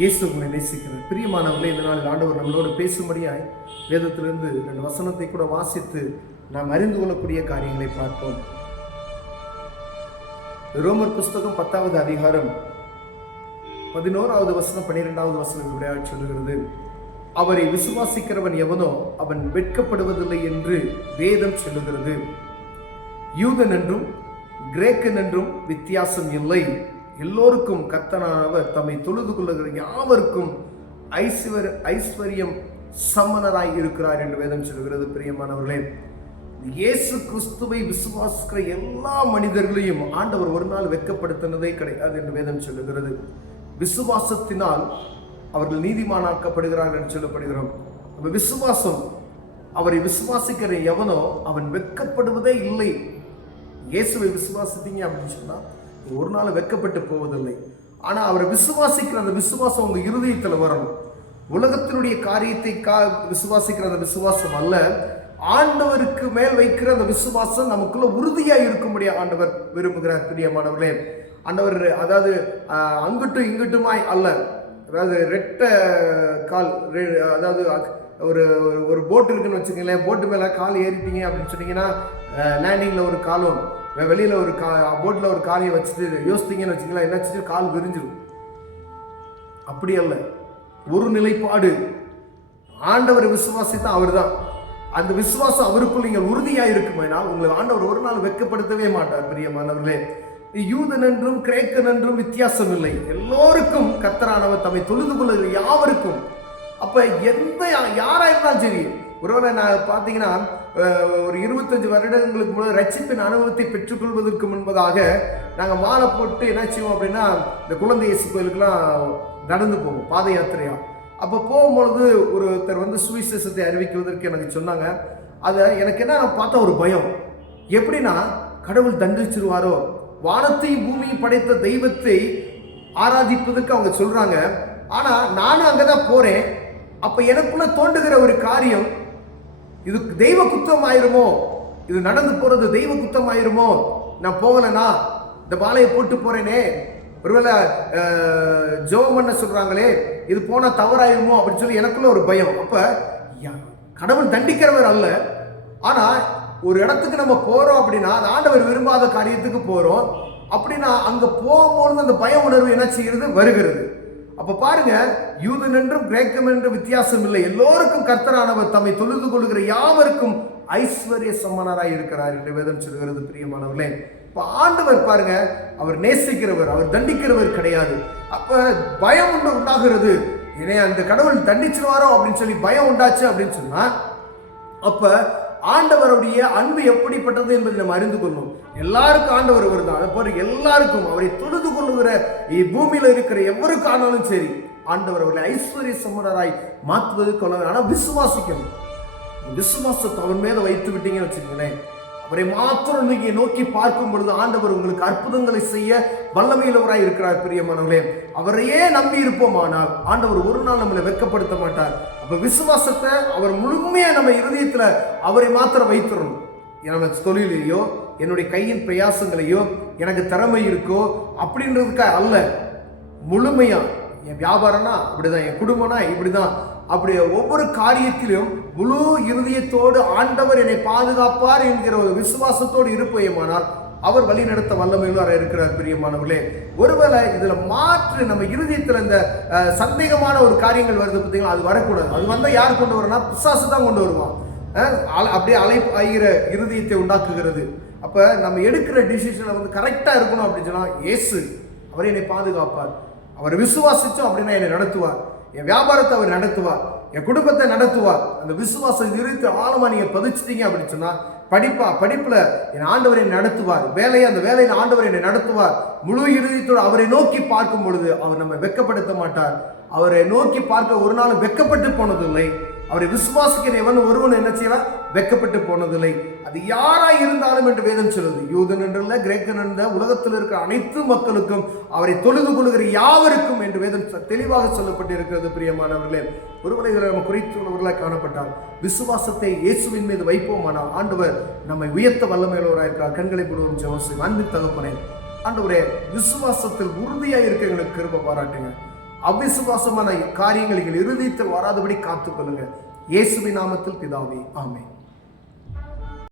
இயேசு உங்களை நேசிக்கிறது. பிரியமானவர்களே, இந்த நாளில் ஆண்டவர் நம்மளோடு பேசும்படியாய் வேதத்திலிருந்து 2 வசனத்தை கூட வாசித்து நாம் அறிந்து கொள்ளக்கூடிய காரியங்களை பார்ப்போம். ரோமர் புஸ்தகம் 10வது அதிகாரம் 11வது வசனம் 12வது வசனம் இப்படியாக சொல்லுகிறது. அவரை விசுவாசிக்கிறவன் எவனோ அவன் வெட்கப்படுவதில்லை என்று வேதம் சொல்லுகிறது. யூதன் என்றும் கிரேக்கன் என்றும் வித்தியாசம் இல்லை, எல்லோருக்கும் கர்த்தரானவர் தம்மை தொழுது கொள்ளுகிற யாவருக்கும் ஐஸ்வர்யம் சம்மனராய் இருக்கிறார் என்று வேதம் சொல்கிறது. பிரியமானவர்களே, இயேசு கிறிஸ்துவை விசுவாசிக்கிற எல்லா மனிதர்களையும் ஆண்டவர் ஒரு நாள் வெட்கப்படுத்தினதே கிடையாது என்று வேதம் சொல்லுகிறது. விசுவாசத்தினால் அவர்கள் நீதிமானாக்கப்படுகிறார்கள் என்று சொல்லப்படுகிறோம். விசுவாசம், அவரை விசுவாசிக்கிற எவனோ அவன் வெட்கப்படுவதே இல்லை. இயேசுவை விசுவாசித்தீங்க அப்படின்னு சொன்னா ஒரு நாள் வெட்கப்பட்டு போவதில்லை. ஆனா அவரை விசுவாசிக்கிற அந்த விசுவாசம் உங்க இருதயத்தில் வரணும். உலகத்தினுடைய காரியத்தை விசுவாசிக்கிற அந்த விசுவாசம் அல்ல, ஆண்டவருக்கு மேல் வைக்கிற அந்த விசுவாசம் நமக்குள்ள உறுதியா இருக்கும்படியா ஆண்டவர் விரும்புகிறார். பிரியமானவர்களே, ஆண்டவர் அதாவது அங்கிட்டும் இங்கிட்டுமாய் அல்ல, அதாவது ரெட்ட கால், அதாவது ஒரு ஒரு போட்டு இருக்குன்னு வச்சுக்கங்களேன், போட்டு மேலே கால் ஏறிட்டீங்க அப்படின்னு சொன்னீங்கன்னா லேண்டிங்கில் ஒரு காலும் வெளியில் ஒரு போட்டில் ஒரு காலையை வச்சுட்டு யோசித்தீங்கன்னு வச்சுக்கலாம், என்னாச்சு கால் விரிஞ்சிடும். அப்படி அல்ல, ஒரு நிலைப்பாடு. ஆண்டவர் விசுவாசித்தா அவர் தான். அந்த விசுவாசம் அவருக்குள் நீங்கள் உறுதியாக இருக்குமானால் உங்களை ஆண்டவர் ஒரு நாள் வெட்கப்படுத்தவே மாட்டார். பிரியமானவர்களே, யூதன் என்றும் கிரேக்கன் என்றும் வித்தியாசம் இல்லை, எல்லோருக்கும் கர்த்தரானவர் தம்மை தொழுது கொள்ளுகிற யாவருக்கும். அப்ப எந்த யாரா இருந்தாலும் சரி, ஒருவேளை நான் பார்த்தீங்கன்னா ஒரு 25 வருடங்களுக்கு முன்னாடி ரட்சிப்பின் அனுபவத்தை பெற்றுக்கொள்வதற்கு முன்பதாக நாங்கள் மாலை போட்டு என்ன செய்வோம் அப்படின்னா இந்த குழந்தை இயேசு கோயிலுக்கெல்லாம் நடந்து போவோம், பாத யாத்திரையா. அப்போ போகும்பொழுது ஒருத்தர் வந்து சுவிசேஷத்தை அறிவிக்குவதற்கு எனக்கு சொன்னாங்க. அதை எனக்கு என்ன பார்த்தா ஒரு பயம், எப்படின்னா கடவுள் தண்டிச்சிருவாரோ, வானத்தையும் பூமியும் படைத்த தெய்வத்தை ஆராதிப்பதற்கு அவங்க சொல்றாங்க. ஆனா நானும் அங்கதான் போறேன். அப்ப எனக்குள்ள தோன்றுகிற ஒரு காரியம், இது தெய்வ குற்றம் ஆயிருமோ, இது நடந்து போறது தெய்வ குற்றம் ஆயிருமோ, நான் போகலனா இந்த மாலையை போட்டு போறேனே, ஒருவேளை ஜெபம் பண்ண சொல்றாங்களே, இது போனா தவறாயிருமோ அப்படின்னு சொல்லி எனக்குள்ள ஒரு பயம். அப்ப கடவுள் தண்டிக்கிறவர் அல்ல, ஆனா ஒரு இடத்துக்கு நம்ம போறோம் அப்படின்னா ஆண்டவர் விரும்பாத காரியத்துக்கு போறோம் அப்படின்னா அங்க போகும்போது அந்த பய உணர்வு என்ன செய்கிறது, வருகிறது. அப்ப பாருங்க, யூதன் என்றும் கிரேக்கம் என்றும் வித்தியாசம் இல்லை, எல்லோருக்கும் கர்த்தரானவர் தம்மை தொழுது கொள்ளுகிற யாவருக்கும் ஐஸ்வர்ய சம்மனராய் இருக்கிறார் என்று வேதம் சொல்கிறது. பிரியமானவர்களே, இப்ப ஆண்டவர் பாருங்க, அவர் நேசிக்கிறவர், அவர் தண்டிக்கிறவர் கிடையாது. அப்ப பயம் உண்டாகிறது, ஏன்னா அந்த கடவுள் தண்டிச்சிருவாரோ அப்படின்னு சொல்லி பயம் உண்டாச்சு அப்படின்னு சொன்னா, அப்ப ஆண்டவருடைய அன்பு எப்படிப்பட்டது என்பதை நம்ம அறிந்து கொள்ளணும். எல்லாருக்கும் ஆண்டவர் வருதான், அதை போல எல்லாருக்கும் அவரை தொழுது கொள்ளுகிற பூமியில இருக்கிற எவருக்கு ஆனாலும் சரி ஆண்டவர் அவர்களை ஐஸ்வர்ய சம்மனராய் மாற்றுவதற்கு. ஆனா விசுவாசிக்கணும். விசுவாசத்தை அவர் மேல வைத்து விட்டீங்கன்னு வச்சுக்கோங்களேன், அவரை மாத்திரம் நீங்க நோக்கி பார்க்கும் பொழுது ஆண்டவர் உங்களுக்கு அற்புதங்களை செய்ய வல்லமையுள்ளவராய் இருக்கிறார். பிரியமானவர்களே, அவரையே நம்பி இருப்போமானால் ஆண்டவர் ஒரு நாள் நம்மளை வெட்கப்படுத்த மாட்டார். அப்ப விசுவாசத்தை அவர் முழுமையா நம்ம இருதயத்துல அவரை மாத்திரம் வைத்துடணும். நம்ம தொழிலையோ என்னுடைய கையின் பிரயாசங்களையோ எனக்கு திறமை இருக்கோ அப்படின்றதுக்காக அல்ல, முழுமையா என் வியாபாரம்னா அப்படிதான், என் குடும்பம்னா இப்படிதான், அப்படி ஒவ்வொரு காரியத்திலும் முழு இருதயத்தோடு ஆண்டவர் என்னை பாதுகாப்பார் என்கிற ஒரு விசுவாசத்தோடு இருப்பேமானால் அவர் வழி நடத்த வல்லமையுள்ளவராக இருக்கிறார். பிரியமானவர்களே, ஒருவேளை இதுல மாற்று நம்ம இருதயத்துல இந்த சந்தேகமான ஒரு காரியங்கள் வருது பார்த்தீங்களா, அது வரக்கூடாது. அது வந்தா யார் கொண்டு வரனா, பிசாசு தான் கொண்டு வருவான். அப்படியே அலைகிற இருதயத்தை உண்டாக்குகிறது. அப்ப நம்ம எடுக்கிற டிசிஷனை வந்து கரெக்டா இருக்கணும் அப்படின்னு சொன்னா, இயேசு அவர் என்னை பாதுகாப்பார், அவர் விசுவாசிச்சோம் அப்படின்னா என்னை நடத்துவார், என் வியாபாரத்தை அவர் நடத்துவார், என் குடும்பத்தை நடத்துவார். அந்த விசுவாசம் இருத்து ஆழமா நீங்க பதிச்சிட்டீங்க அப்படின்னு சொன்னா, படிப்புல என் ஆண்டவர் என்னை நடத்துவார், அந்த வேலையை ஆண்டவர் என்னை நடத்துவார். முழு இருதயத்தோடு அவரை நோக்கி பார்க்கும் பொழுது அவர் நம்ம வெட்கப்படுத்த மாட்டார். அவரை நோக்கி பார்க்க ஒரு நாள் வெட்கப்பட்டு போனதில்லை. அவரை விசுவாசிக்கிற எவன் ஒருவன் என்ன செய்யலாம், வெட்கப்பட்டு போனதில்லை. அது யாரா இருந்தாலும் என்று வேதம் சொல்லுது. யூதன் என்றல்ல, கிரேக்கன் என்ற உலகத்தில் இருக்கிற அனைத்து மக்களுக்கும் அவரை தொழுது கொள்ளுகிற யாவருக்கும் என்று வேதம் தெளிவாக சொல்லப்பட்டு இருக்கிறது. பிரியமானவர்களே, ஒருவரை நம்ம குறித்துள்ளவர்களாக காணப்பட்டால் விசுவாசத்தை இயேசுவின் மீது வைப்போமானால் ஆண்டவர் நம்மை உயர்த்த வல்லமையுள்ளவராக இருக்கிறார். கண்களை போடுவோம், ஜெபம் செய்வோம். அன்பின் தகப்பனே, ஆண்டவரே, விசுவாசத்தில் உறுதியாக இருக்க எங்களுக்கு கிருபை பாராட்டுங்க. அவிசுவாசமான காரியங்கள் எங்கள் இருதயத்தில் வராதபடி காத்துக்கொள்ளுங்க. இயேசுவின் நாமத்தில் பிதாவே, ஆமென்.